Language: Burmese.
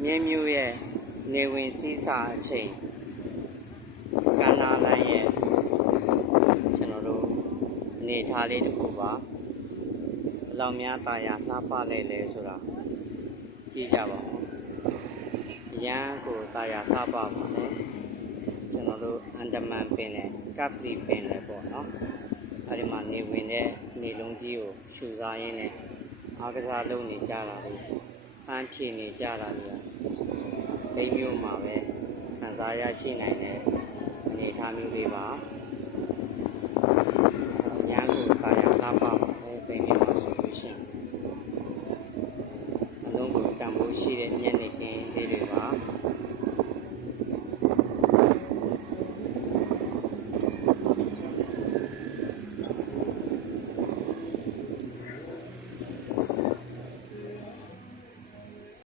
မြင်းမျိုးရဲ့နေဝင်စည်းစာအချိန်ကန္နာလန်ရဲ့ကျွန်တော်တို့နေထားလေးတစ်ခုပါဘယ်လောက်များတာယာလှပလိုက်လဲဆိုတာကြည့်ကြပါဦးရန်ကိုတာယာလှပပါနဲ့ကျွန်တော်တို့အန်ဒမန်ပင်လေကပ်ပလီပင်လေပေါ့နော်အဲဒီမှာနေဝင်တဲ့နေလုံးကြီးကိုရှူစားရင်းနဲ့အားကစားလုပ်နေကြတာလေဖမ်းဖြေနေကြတာလေလိမ့်မျိုးမှာပဲခံစားရရှိနိုင်တဲ့အနေအထားမျိုးလေးပါရန်ကိုတာယာလှပပါနဲ့ပင်နေမှာဆိုလို့ရှိရင်အလုံးကိုတန်ဖိုးရှိတဲ့ညနေ